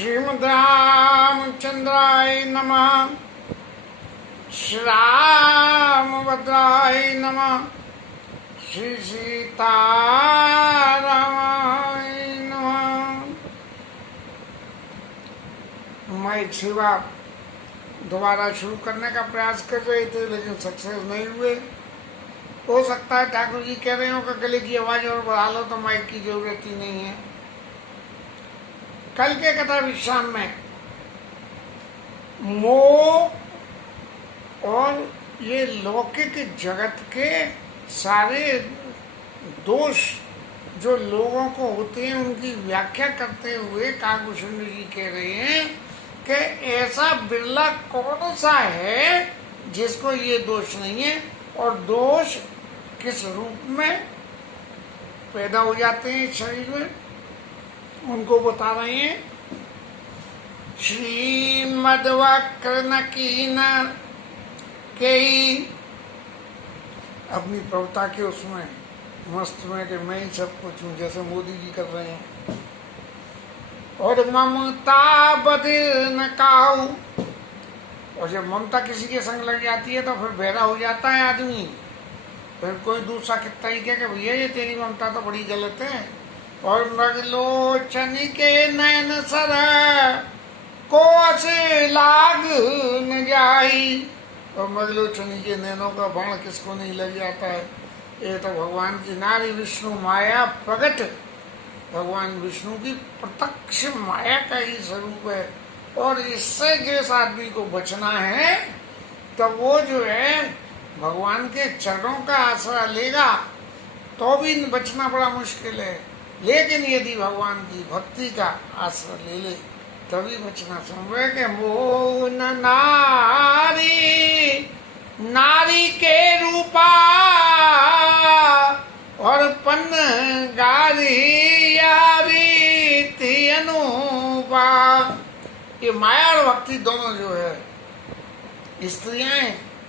श्रीमद्रामचंद्राय नमः। श्री रामभद्राय नमः। श्री सीतारामाय नमः। मैं एक सेवा दोबारा शुरू करने का प्रयास कर रहे थे, लेकिन सक्सेस नहीं हुए। हो सकता है ठाकुर जी कह रहे हो कि गले की आवाज़ और बढ़ा लो तो माइक की जरूरत ही नहीं है। कल के कथा विश्राम में मोह और ये लौकिक जगत के सारे दोष जो लोगों को होते हैं उनकी व्याख्या करते हुए काकभूषण जी कह रहे हैं कि ऐसा बिरला कौन सा है जिसको ये दोष नहीं है, और दोष किस रूप में पैदा हो जाते हैं शरीर में उनको बता रहे हैं। श्रीमद्वक्रनकीन के अपनी प्रवृत्ता के उसमें मस्त में कि मैं ही सब कुछ हूँ, जैसे मोदी जी कर रहे हैं। और ममता बदिर न काऊ, और जब ममता किसी के संग लग जाती है तो फिर बहरा हो जाता है आदमी। फिर कोई दूसरा कितना ही कहे कि भैया ये तेरी ममता तो बड़ी गलत है। और मृगलोचन के नैन सर को असे लाग न जाई, और मृगलोचनी के नैनों का बाण किसको नहीं लग जाता है। ये तो भगवान की नारी विष्णु माया प्रकट, भगवान विष्णु की प्रत्यक्ष माया का ही स्वरूप है। और इससे जिस आदमी को बचना है तो वो जो है भगवान के चरणों का आसरा लेगा तो भी बचना बड़ा मुश्किल है, लेकिन यदि भगवान की भक्ति का आश्रय ले ले तभी बचना संभव है। कि मोह नारी नारी के रूपा और पन गारी यारी थी अनुपा। ये माया और भक्ति दोनों जो है स्त्रियां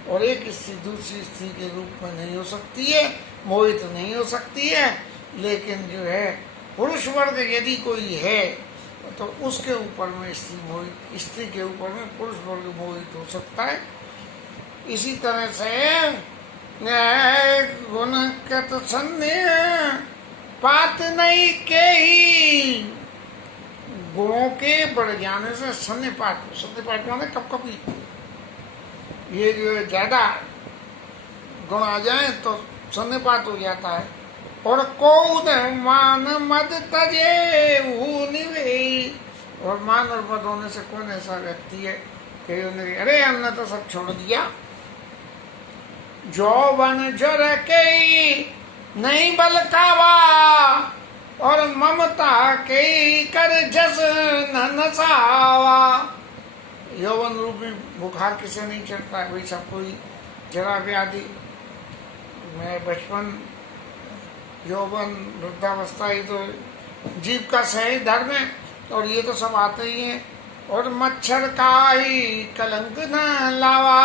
और एक स्त्री दूसरी स्त्री के रूप में नहीं हो सकती है, मोहित नहीं हो सकती है। लेकिन जो है पुरुष वर्ग यदि कोई है तो उसके ऊपर में स्त्री मोहित, स्त्री के ऊपर में पुरुष वर्ग मोहित हो सकता है। इसी तरह से गुण कत सन्य पात नहीं के ही, गुणों के बढ़ जाने से सन्निपात माने कपकपी, ये जो है ज्यादा गुण आ जाए तो सन्निपात हो जाता है। और कौन मान मद तजे निवे, और मान और मद होने से कौन ऐसा व्यक्ति है कि अरे हमने तो सब छोड़ दिया। जौवन जर के नहीं बल कावा, और ममता के कर जस न नसावा। यौवन रूपी बुखार किसे नहीं चढ़ता है भाई, सब कोई जरा व्याधि में बचपन यौवन वृद्धावस्था ही तो जीव का सही धर्म है, और ये तो सब आते ही हैं। और मच्छर का ही कलंक न लावा,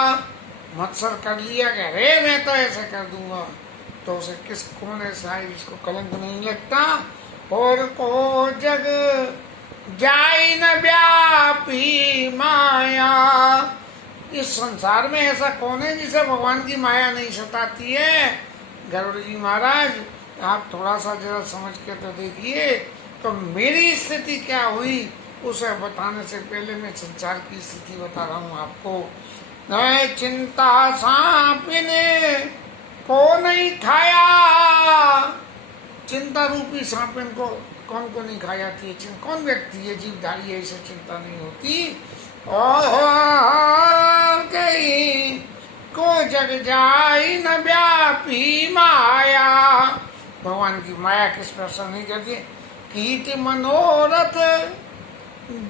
मत्सर कर लिया कि अरे मैं तो ऐसे कर दूंगा, तो उसे किस कौन ऐसा है जिसको कलंक नहीं लगता। और को जग जाई न व्यापी माया, इस संसार में ऐसा कौन है जिसे भगवान की माया नहीं सताती है। गरुड़ जी महाराज आप थोड़ा सा जरा समझ के तो देखिए, तो मेरी स्थिति क्या हुई उसे बताने से पहले मैं संसार की स्थिति बता रहा हूँ आपको। न चिंता सांपिने को नहीं खाया, चिंता रूपी सांपिन को कौन को नहीं खा जाती है। कौन व्यक्ति है जीवधारी है इसे चिंता नहीं होती। और कहीं को जग जाई न व्यापी माया, भगवान की माया किस पर असर नहीं करती। कीट मनोरथ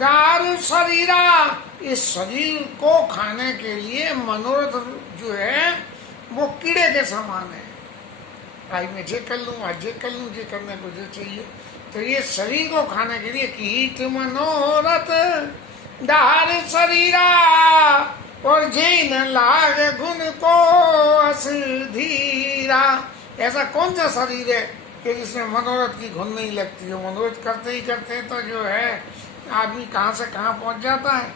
दारु शरीरा, इस शरीर को खाने के लिए मनोरथ जो है वो कीड़े के समान है। आज मैं जे कर लूँ, आज जे कर लूँ, जे करने को जो चाहिए। तो ये शरीर को खाने के लिए कीट मनोरथ दार शरीरा, और जे न लाग गुण को अस धीरा। ऐसा कौन सा शरीर है कि जिसमें मनोरथ की घुन नहीं लगती है। मनोरथ करते ही करते तो जो है आदमी कहाँ से कहाँ पहुंच जाता है।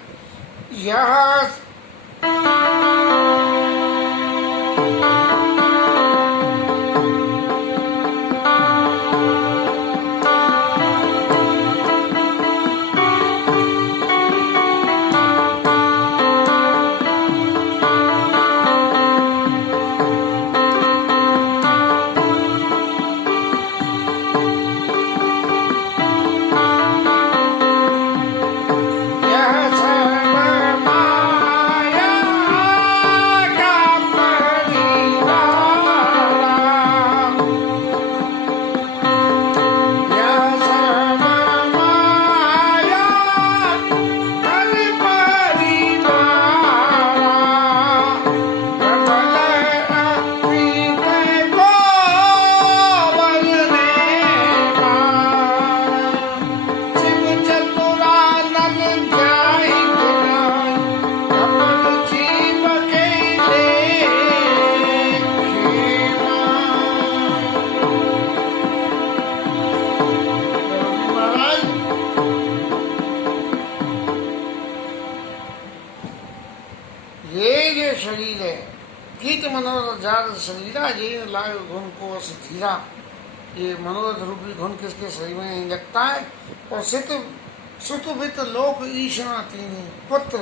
यह शरीर है गीत मनोरथ जार शरीरा ये लाग गुण को अस धीरा। ये मनोरथ रूपी गुण किसके शरीर में नहीं लगता है। और सुतुभित लोक ईशना तीनी पुत्र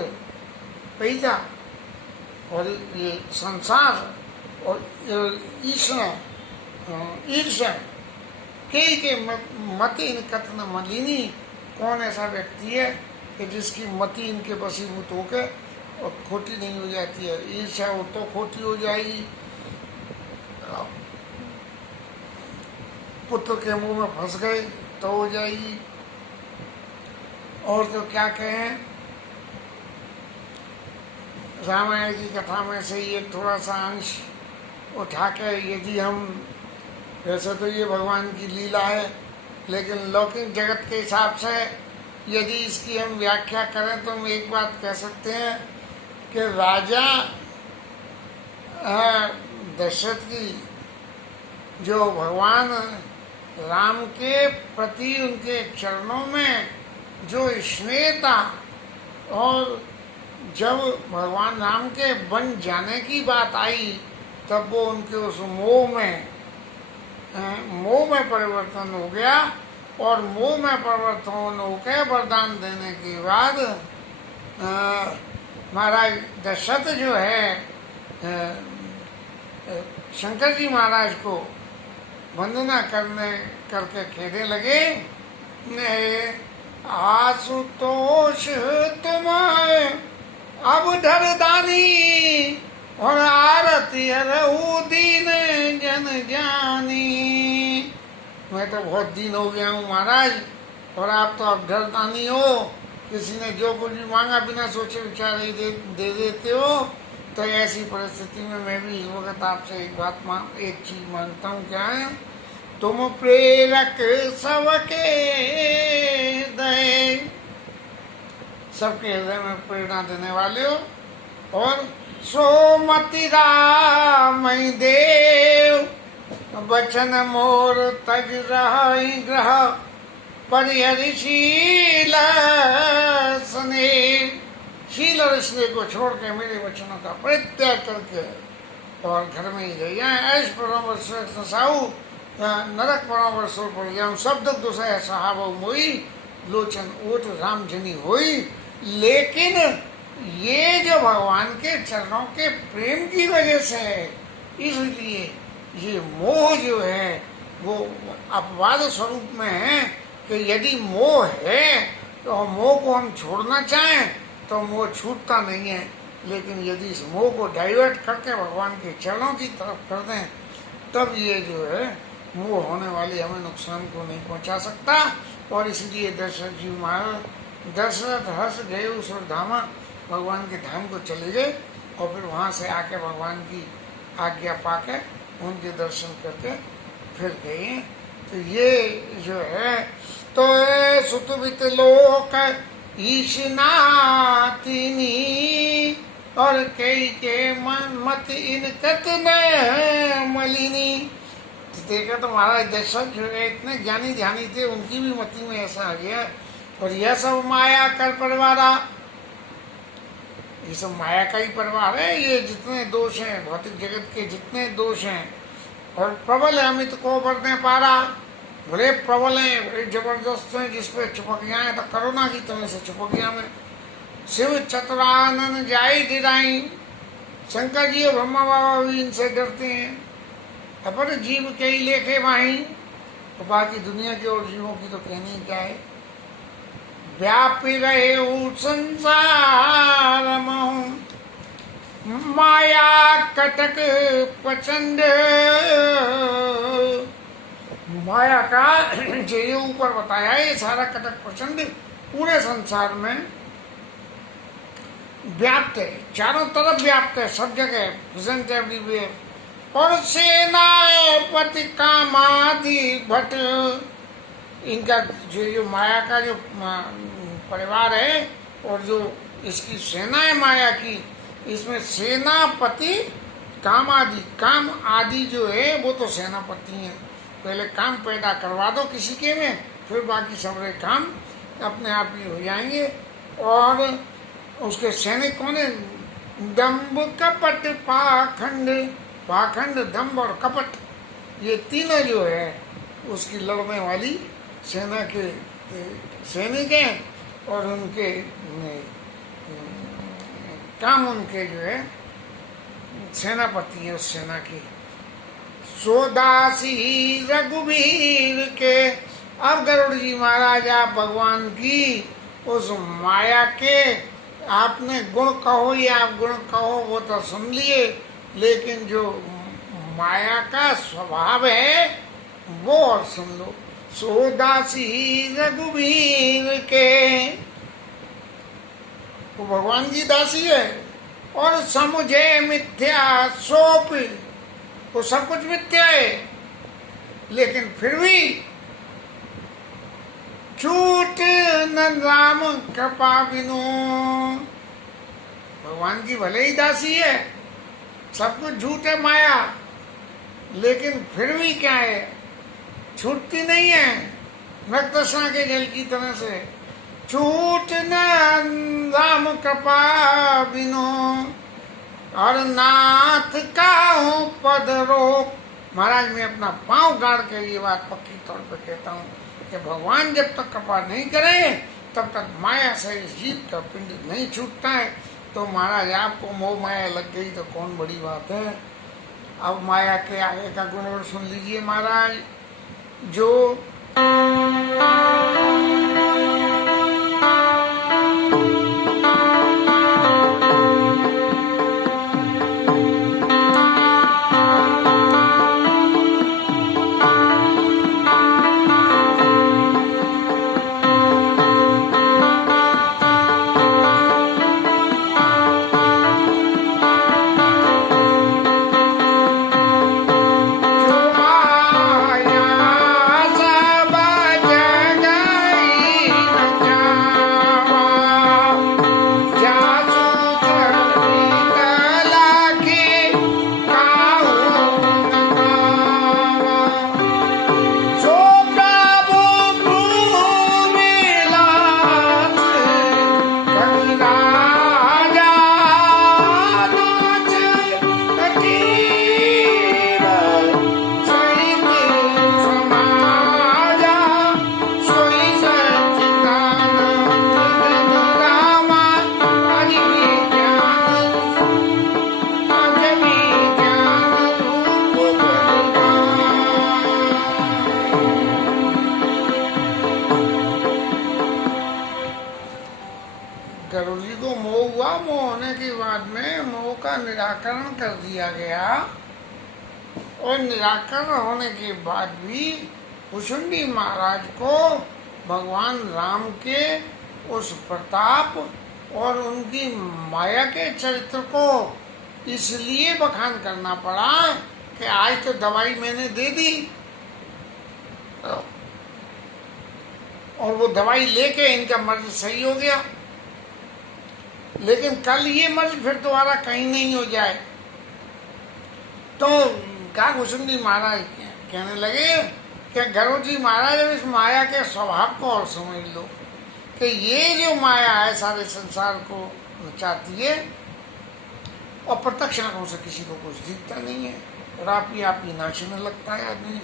पैदा और ये संसार और ईशना ईर्षा के मति इन कथन मलिनी। कौन ऐसा व्यक्ति है कि जिसकी मति इनके वशीभूत होकर और खोटी नहीं हो जाती है। ईर्ष्या हो तो खोटी हो जाएगी, पुत्र के मुंह में फंस गए तो हो जाएगी। और तो क्या कहें, रामायण की कथा में से ये थोड़ा सा अंश उठा के यदि हम, वैसे तो ये भगवान की लीला है, लेकिन लौकिक जगत के हिसाब से यदि इसकी हम व्याख्या करें तो हम एक बात कह सकते हैं कि राजा दशरथ की जो भगवान राम के प्रति उनके चरणों में जो स्नेह था, और जब भगवान राम के बन जाने की बात आई तब वो उनके उस मोह में परिवर्तन हो गया। और मोह में परिवर्तन होकर वरदान देने के बाद महाराज दशरथ जो है शंकर जी महाराज को वंदना करके कहने लगे, आशुतोष तुम अब धरदानी और आरती रहू दीन जन जानी। मैं तो बहुत दीन हो गया हूँ महाराज, और आप तो अब धरदानी हो, किसी ने जो कुछ भी मांगा बिना सोचे विचार ही दे देते हो। तो ऐसी परिस्थिति में मैं भी इस वक्त आपसे एक चीज मांगता हूँ। क्या है? तुम प्रेरक सबके हृदय, सबके हृदय में प्रेरणा देने वाले हो। और सोमति राम देव वचन मोर तज रही ग्रह परिहरिशील स्नेह। शील और स्नेह को छोड़ के मेरे वचनों का परित्याग करके और घर में ही रह जाए। ऐश परामर्श साहू नरक परामर्श पड़ जाऊँ, सब दुख दुसह सहाब मोई लोचन ओट राम जनी होई। लेकिन ये जो भगवान के चरणों के प्रेम की वजह से है, इसलिए ये मोह जो है वो अपवाद स्वरूप में है कि यदि मोह है तो मोह को हम छोड़ना चाहें तो मोह छूटता नहीं है। लेकिन यदि इस मोह को डाइवर्ट करके भगवान के चरणों की तरफ कर दें तब ये जो है मोह होने वाली हमें नुकसान को नहीं पहुंचा सकता। और इसलिए दशरथ जी महाराज दशरथ हर्ष गए उस धामा, भगवान के धाम को चले गए और फिर वहाँ से आके भगवान की आज्ञा पाके उनके दर्शन करके फिर गए। तो ये जो है तो सुतुबित लोक ईशनातिनी और कई के मत इन कतन मलिनी। देखा तो महाराज दशरथ जो है इतने ज्ञानी ध्यानी थे, उनकी भी मति में ऐसा आ गया और यह सब माया कर परिवारा, ये सब माया का ही परिवार है। ये जितने दोष हैं भौतिक जगत के, जितने दोष हैं, और प्रबल है अमित को बढ़ने पारा, बड़े प्रबल हैं, बड़े जबरदस्त हैं, जिसपे चिपक गया तो करुणा की तरह से चिपक गया मैं। शिव चतुरानन जाई दिराई, शंकर जी और ब्रह्मा बाबा भी इनसे डरते हैं। अपर जीव के ही लेखे माही, तो बाकी दुनिया के और जीवों की तो कहनी क्या है। व्यापी रहे संसार माया कटक प्रचंड, माया का जो ये ऊपर बताया है, ये सारा कटक प्रचंड पूरे संसार में व्याप्त है, चारों तरफ व्याप्त है, सब जगह प्रेजेंट एवरीवेयर। और सेनापति कामादि भट्ट, इनका जो माया का जो परिवार है और जो इसकी सेना है माया की, इसमें सेनापति काम आदि, काम आदि जो है वो तो सेनापति हैं। पहले काम पैदा करवा दो किसी के में, फिर बाकी सारे काम अपने आप ही हो जाएंगे। और उसके सैनिक कौन है? दम्भ कपट पाखंड, पाखंड दम्भ और कपट, ये तीनों जो है उसकी लड़ने वाली सेना के सैनिक हैं। और उनके काम उनके जो है सेनापति है उस सेना के। सोदासी रघुवीर के, अब गरुड़ जी महाराज आप भगवान की उस माया के आपने गुण कहो या आप गुण कहो वो तो सुन लिए, लेकिन जो माया का स्वभाव है वो और सुन लो। सोदासी रघुवीर के, वो भगवान की दासी है। और समुझे मिथ्या सोप, वो सब कुछ मिथ्या है, लेकिन फिर भी झूठ न राम कृपा बिनु, भगवान की भले ही दासी है, सब कुछ झूठ है माया, लेकिन फिर भी क्या है, छूटती नहीं है मृगतृष्णा के जल की तरह से। छूट न राम कृपा बिनु, और नाथ का हूँ पद रोक। महाराज मैं अपना पांव गाड़ के ये बात पक्की तौर पे कहता हूँ कि भगवान जब तक कृपा नहीं करें तब तक माया से इस जीव का पिंड नहीं छूटता है। तो महाराज आपको मोह माया लग गई तो कौन बड़ी बात है। अब माया के आगे का गुण सुन लीजिए महाराज। जो गरुड़ जी को मोह हुआ, मोह होने के बाद में मोह का निराकरण कर दिया गया। और निराकरण होने के बाद भी भुशुंडी महाराज को भगवान राम के उस प्रताप और उनकी माया के चरित्र को इसलिए बखान करना पड़ा कि आज तो दवाई मैंने दे दी और वो दवाई लेके इनका मर्ज सही हो गया, लेकिन कल ये मर्ज फिर दोबारा कहीं नहीं हो जाए। तो क्या भुशुंडी महाराज कहने लगे कि गरुड़ जी महाराज अब इस माया के स्वभाव को और समझ लो कि ये जो माया है सारे संसार को नचाती है और प्रत्यक्ष आंखों से किसी को कुछ दिखता नहीं है और आप ही नाचने लगता है आदमी।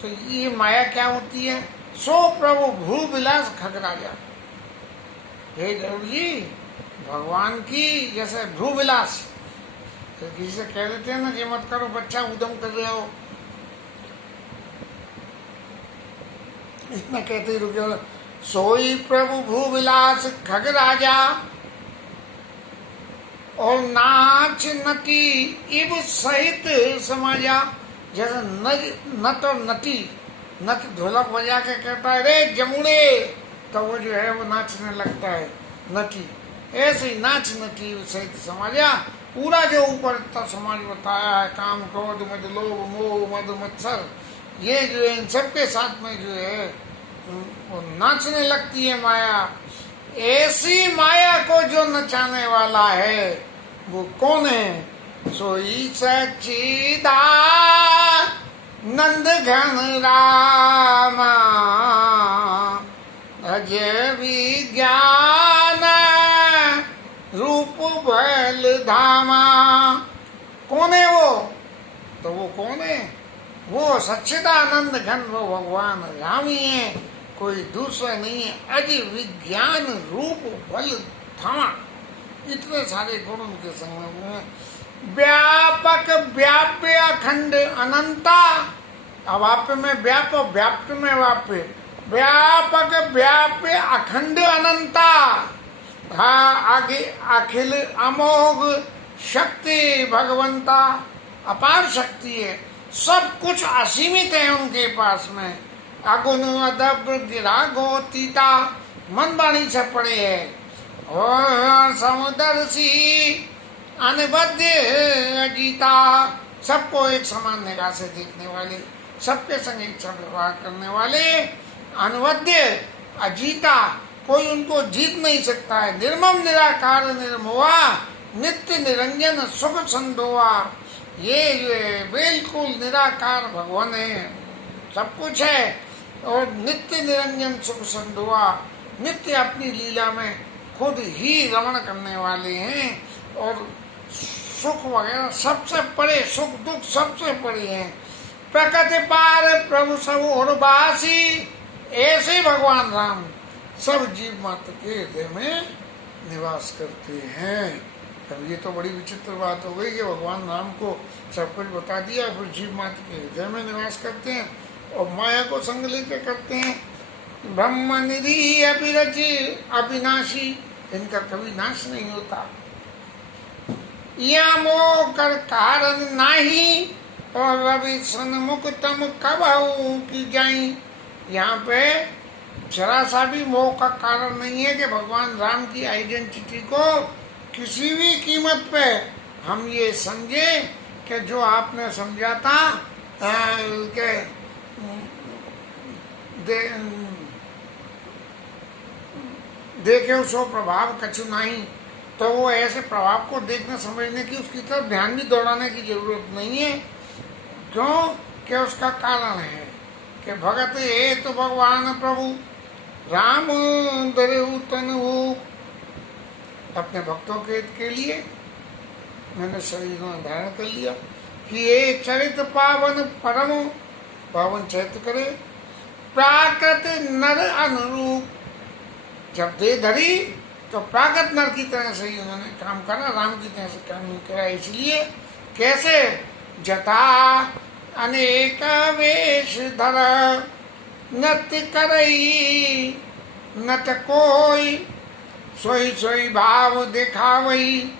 तो ये माया क्या होती है? सो प्रभु भू विलास खग राजा। हे गरुड़ जी, भगवान की जैसे भ्रू विलास, तो किसी से कह देते हैं ना कि मत करो बच्चा उद्यम कर रहे हो, इतना कहते ही रुक जाओ। सोई प्रभु भू विलास खग राजा और नाच नटी इब सहित समाजा। जैसे नट और नटी, नट ढोलक बजा के कहता है रे जमुने, तो वो जो है वो नाचने लगता है नटी। ऐसे ही नाच नटी सहित समाजा, पूरा जो ऊपर इतना समाज बताया है, काम क्रोध मद लोभ मोह मद मत्सर, ये जो है इन सबके साथ में जो है वो नाचने लगती है माया। ऐसी माया को जो नचाने वाला है वो कौन है? सोई सच्चिदानंद घन रामा अजय विज्ञान रूप बल धामा। कौन है वो? तो वो कौन है? वो सच्चिदानंद घन, वो भगवान राम ही है, कोई दूसरा नहीं है। अजय विज्ञान रूप बल धामा, इतने सारे गुण उनके संग में। व्यापक व्याप्य अखंड अनंता, अवाप्य में व्याप और व्याप्य में वाप्य। व्यापक व्याप्य अखंड अनंता, हाँ आगे अखिल अमोघ शक्ति भगवंता, अपार शक्ति है, सब कुछ असीमित है उनके पास में। अगुण अदब गिरा गोतीता, मन वाणी से पड़े है। और समुदर्शी अनबद्ध अजीता, सबको एक समान निगाह से देखने वाले, सबके संग एक सा व्यवहार करने वाले। अनबद्ध अजीता, कोई उनको जीत नहीं सकता है। निर्मम निराकार निर्मोहा नित्य निरंजन सुख संदोहा, ये जो है बिल्कुल निराकार भगवान है, सब कुछ है। और नित्य निरंजन सुख संदोहा, नित्य अपनी लीला में खुद ही रमण करने वाले हैं और सुख वगैरह सबसे परे, सुख दुख सबसे परे हैं। प्रकृति पार प्रभु सब और बासी, ऐसे भगवान राम सब जीव मात्र के हृदय में निवास करते हैं। अब ये तो बड़ी विचित्र बात हो गई कि भगवान राम को सब कुछ बता दिया, फिर जीव मात्र के हृदय में निवास करते हैं और माया को संग लेके करते हैं। ब्रह्म निधि अभिरच अविनाशी, इनका कभी नाश नहीं होता। या मोह कर कारण नाही और रवि सन्मुख तम कबहू की जाई। यहाँ पे जरा सा भी मोह का कारण नहीं है कि भगवान राम की आइडेंटिटी को किसी भी कीमत पे हम ये समझे कि जो आपने समझा था के देखे सो प्रभाव कछु नहीं, तो वो ऐसे प्रभाव को देखने समझने की उसकी तरफ ध्यान भी दौड़ाने की जरूरत नहीं है। क्यों? कि उसका कारण है कि भगत है तो भगवान प्रभु राम दरेहु तनु, अपने भक्तों के लिए मैंने शरीर में धारण कर लिया कि ये चरित पावन परम पावन चरित्र करे। प्राकृत नर अनुरूप, जब दे धरी तो प्राकृत नर की तरह से ही उन्होंने काम करा, राम की तरह से काम नहीं करा। इसलिए कैसे? जथा अनेक वेश धर नृत्य करई, नट कोई सोई सोई भाव दिखावई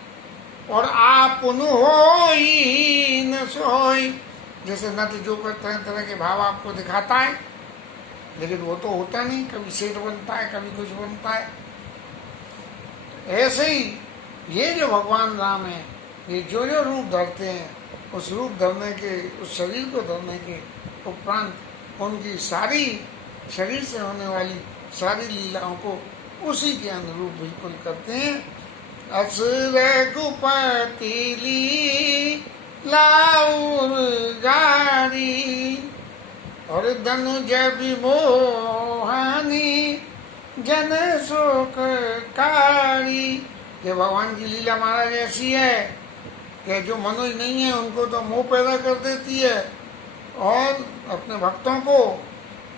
और आप होई न सोई। जैसे नट जो तरह तरह के भाव आपको दिखाता है, लेकिन वो तो होता नहीं, कभी सेठ बनता है, कभी कुछ बनता है। ऐसे ही ये जो भगवान राम है, ये जो जो रूप धरते हैं, उस रूप धरने के, उस शरीर को धरने के उपरांत उनकी सारी शरीर से होने वाली सारी लीलाओं को उसी के अनुरूप बिल्कुल करते हैं। अस रघुपति लाउर गारी और धनुज विमोहानी जन शोक कारी। ये भगवान की लीला महाराज ऐसी है कि जो मनुष्य नहीं है उनको तो मोह पैदा कर देती है, और अपने भक्तों को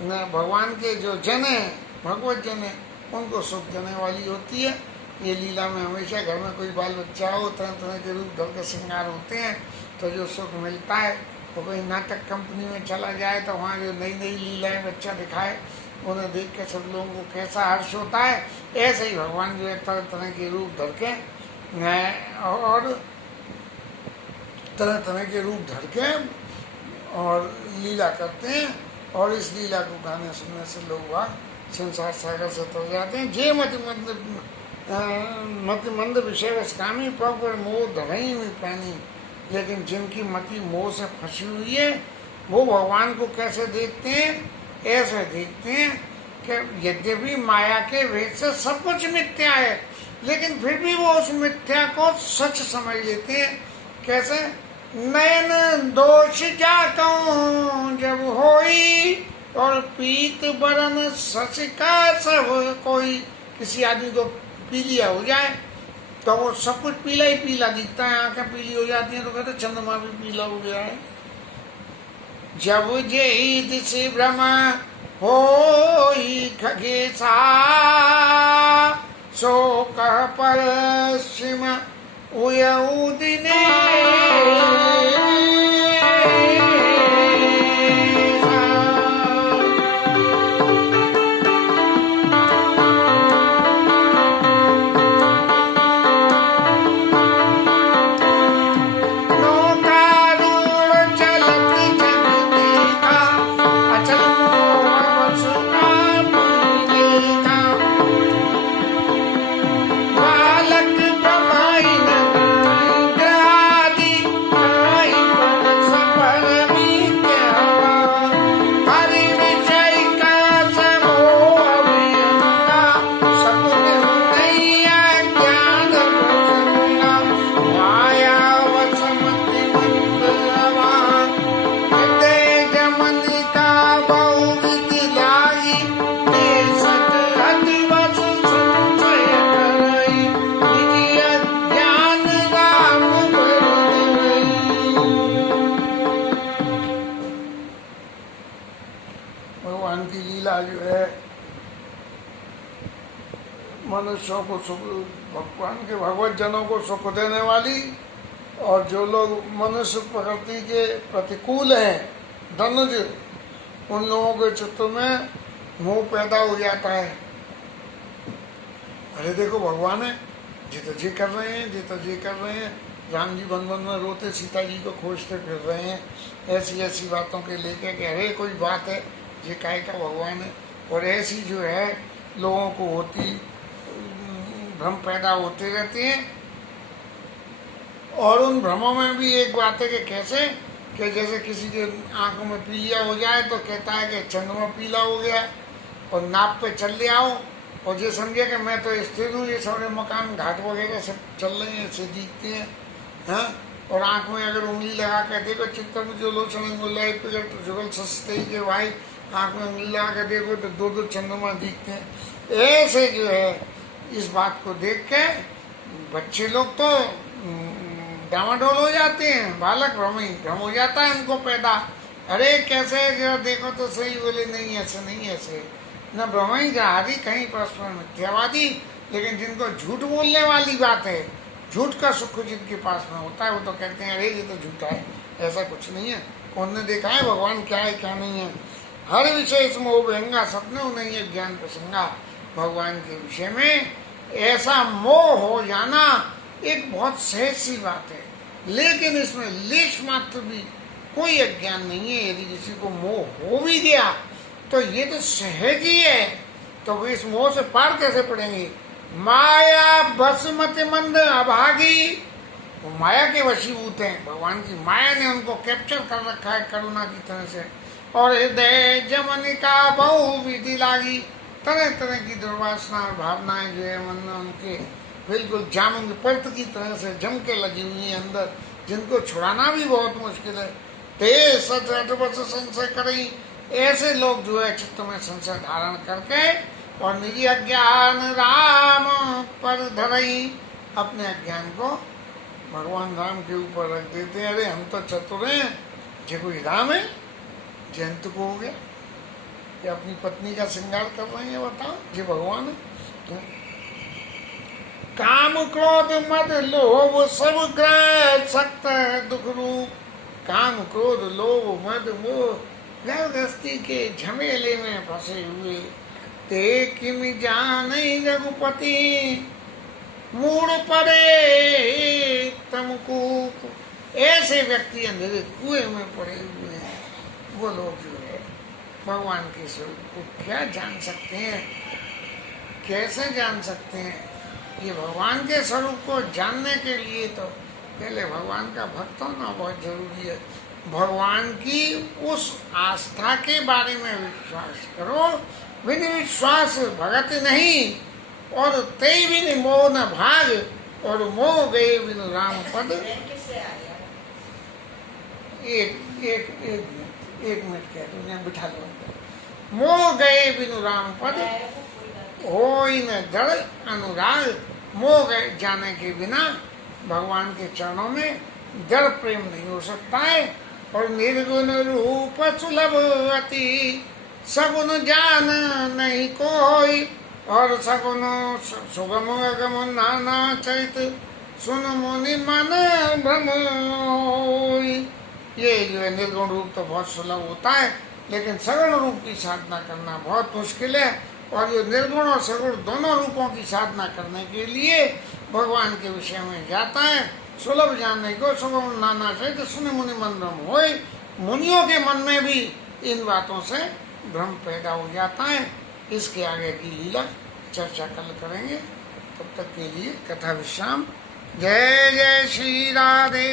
न भगवान के जो जन है, भगवत जन है, उनको सुख देने वाली होती है। ये लीला में हमेशा घर में कोई बाल बच्चा हो, तरह तरह के रूप ढंग के श्रृंगार होते हैं, तो जो सुख मिलता है तो कोई नाटक कंपनी में चला जाए तो वहाँ जो नई नई लीलाएं बच्चा दिखाए, उन्हें देख के सब लोगों को कैसा हर्ष होता है। ऐसे ही भगवान जो है तरह तरह के रूप धर के और तरह तरह के रूप धर के और लीला करते हैं, और इस लीला को गाने सुनने से लोग वहाँ संसार सागर से तर जाते हैं। जे मति मंद विषय वस्कामी पर मोह धरई में पानी। लेकिन जिनकी मति मोह से फंसी हुई है वो भगवान को कैसे देखते हैं? ऐसे देखते हैं कि यद्यपि माया के वेद से सब कुछ मिथ्या है, लेकिन फिर भी वो उस मिथ्या को सच समझ लेते हैं। कैसे? नयन दोष जातों जब होई, और पीत बरन सच का सब कोई। किसी आदमी को पीलिया हो जाए तो वो सब कुछ पीला ही पीला दिखता है, आंखें पीली हो जाती हैं तो कहते चंद्रमा भी पीला हो गया है। जब जेहि दिशि भ्रम होई खगेशा, सो कह पश्चिम उयऊ दिने। मनुष्यों को सुख, भगवान के भगवत जनों को सुख देने वाली, और जो लोग मनुष्य प्रकृति के प्रतिकूल हैं, धनुज, उन लोगों के चित्त में मोह पैदा हो जाता है। अरे देखो भगवान है, जी तो जी कर रहे हैं, जी तो जी कर रहे हैं, राम जी वन वन में रोते सीता जी को खोजते फिर रहे हैं, ऐसी ऐसी बातों के लेके कि अरे कोई बात है, ये काय का भगवान है। और ऐसी जो है लोगों को होती भ्रम पैदा होते रहते हैं। और उन भ्रमों में भी एक बात है कि कैसे, कि जैसे किसी के आंखों में पीलिया हो जाए तो कहता है कि चंद्रमा पीला हो गया, और नाप पे चल ले आओ, और ये समझे कि मैं तो स्थिर हूँ, ये सारे मकान घाट वगैरह सब चल रहे हैं, ऐसे दिखते हैं। हाँ, और आँख में अगर उंगली लगा कर देखो, चित्त में जो लोग पिगट जुगल सस्ते के भाई, आँख में उंगली लगा कर देखो तो दो दो चंद्रमा दिखते हैं। ऐसे जो है इस बात को देख के बच्चे लोग तो डामाडोल हो जाते हैं, बालक भ्रम हो जाता है उनको पैदा। अरे कैसे जो देखो तो सही, बोले नहीं ऐसे नहीं ऐसे, न भ्रमई जहादी कहीं परस्पर मिथ्यावादी। लेकिन जिनको झूठ बोलने वाली बात है, झूठ का सुख जिनके पास में होता है, वो तो कहते हैं अरे ये तो झूठा है, ऐसा कुछ नहीं है, उनने देखा है भगवान क्या है क्या नहीं है। हर विषय इसमें व्यंगा, सपने नहीं है ज्ञान प्रसंगा। भगवान के विषय में ऐसा मोह हो जाना एक बहुत सहज सी बात है, लेकिन इसमें लेश मात्र भी कोई अज्ञान नहीं है। यदि किसी को मोह हो भी गया तो ये तो सहज ही है, तो वो इस मोह से पार कैसे पड़ेंगे? माया बस मत मंद अभागी, वो माया के वशीभूत हैं। भगवान की माया ने उनको कैप्चर कर रखा है करुणा की तरह से। और हृदय जमन का बहु विधि लागी, तरह तरह की दुर्वासना और भावनाएं जो है मन में उनके बिल्कुल जामुन के पर्त की तरह से जम के लगी हुई है अंदर, जिनको छुड़ाना भी बहुत मुश्किल है। ते सच संशय करें, ऐसे लोग जो है चित्त में संशय धारण करके और निजी अज्ञान राम पर धरई, अपने अज्ञान को भगवान राम के ऊपर रख देते हैं। अरे हम तो चतुर हैं, जो कोई राम है जयंत को हो गया, ये अपनी पत्नी का श्रृंगार कर रहे हैं, बताओ ये भगवान है। तो काम क्रोध मद लोभ सब ग्रह सक्त दुख रूप, काम क्रोध लोभ मद मोह गृहस्थी के झमेले में फंसे हुए, ते किम जाने रघुपति मूड पड़े तमकूप। ऐसे व्यक्ति अंधेरे कुएं में पड़े हुए हैं, वो लोग जो है भगवान के स्वरूप को क्या जान सकते हैं, कैसे जान सकते हैं। ये भगवान के स्वरूप को जानने के लिए तो पहले भगवान का भक्त होना बहुत जरूरी है। भगवान की उस आस्था के बारे में विश्वास करो, बिन विश्वास भगत नहीं, और तय बिन मोह न भाग, और मोह गए बिन राम पद। एक मिनट कह दो, बिठा लो। मोह गए बिनु राम पद, होई न जड़ अनुराग। मोह गए जाने के बिना भगवान के चरणों में जड़ प्रेम नहीं हो सकता है। और निर्गुण रूप सुलभ अति, सगुण जान नहीं कोई, और सगुण सुगम अगम नाना चैत, सुन मुनि मन भ्रम होई। ये जो है निर्गुण रूप तो बहुत सुलभ होता है, लेकिन सगुण रूप की साधना करना बहुत मुश्किल है। और ये निर्गुण और सगुण दोनों रूपों की साधना करने के लिए भगवान के विषय में जाता है। सुलभ जानने को सुगम नाना से तो सुने मुनि मन भ्रम होए, मुनियों के मन में भी इन बातों से भ्रम पैदा हो जाता है। इसके आगे की लीला चर्चा कल करेंगे, तब तक के लिए कथा विश्राम। जय जय श्री राधे।